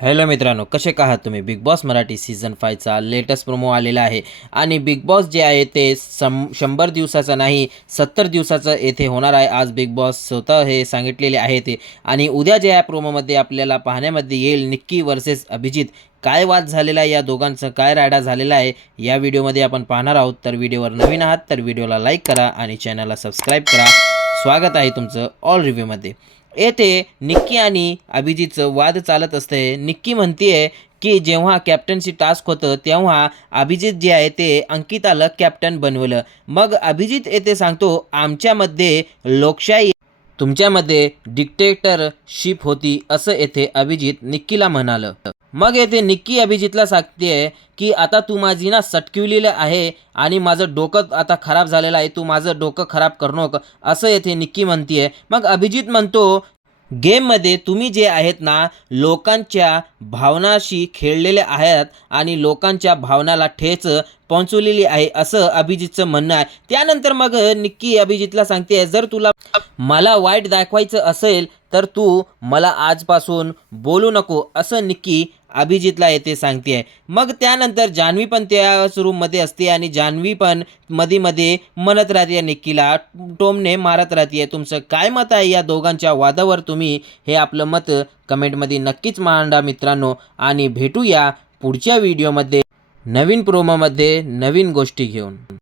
Hello मित्रांनो, कसे आहात तुम्ही? बिग बॉस मराठी सीझन 5चा लेटेस्ट प्रोमो आलेला आहे आणि बिग बॉस जे आहे ते 100 दिवसाचा नाही 70 दिवसाचं येथे होणार आहे. आज बिग बॉस स्वतः हे सांगितलेले आहे ते. आणि उद्या जे या प्रोमोमध्ये आपल्याला पाहण्यामध्ये येईल निक्की वर्सेस अभिजित. काय वाद झालेला आहे, या दोघांचं काय राडा झालेला आहे, या व्हिडिओमध्ये आपण पाहणार आहोत. तर व्हिडिओवर नवीन आहात तर व्हिडिओला लाईक करा आणि चॅनलला सबस्क्राईब करा. स्वागत आहे तुमचं ऑल रिव्ह्यूमध्ये. येथे निक्की आणि अभिजितचं वाद चालत असते. निक्की म्हणते की जेव्हा कॅप्टन्सी टास्क होतं तेव्हा अभिजित जे आहे ते अंकिताला कॅप्टन बनवलं. मग अभिजित येथे सांगतो, आमच्यामध्ये लोकशाही, तुमच्यामध्ये डिक्टेटरशिप होती, असं येथे अभिजित निक्कीला म्हणालं. मग येथे निक्की अभिजितला सांगते की आता तू माझी ना सटकिवलेलं आहे आणि माझं डोकं आता खराब झालेलं आहे, तू माझं डोकं खराब करू नको, असं येथे निक्की म्हणते. मग अभिजित म्हणतो, गेममध्ये तुम्ही जे आहेत ना लोकांच्या भावनाशी खेळलेले आहेत आणि लोकांच्या भावनाला ठेच पोहोचवलेली आहे, असं अभिजितचं म्हणणं आहे. त्यानंतर मग निक्की अभिजितला सांगते, जर तुला मला वाईट दाखवायचं असेल तर तू मला आजपासून बोलू नको, असं निक्की अभिजितला येथे सांगते आहे. मग त्यानंतर जान्हवी पण त्याच रूममध्ये असते आणि जान्हवी पण मध्ये मध्ये म्हणत राहते निक्कीला, टोमने मारत राहते. तुमचं काय मत आहे या दोघांच्या वादावर? तुम्ही हे आपलं मत कमेंटमध्ये नक्कीच मांडा मित्रांनो. आणि भेटूया पुढच्या व्हिडिओमध्ये नवीन प्रोमोमध्ये नवीन गोष्टी घेऊन.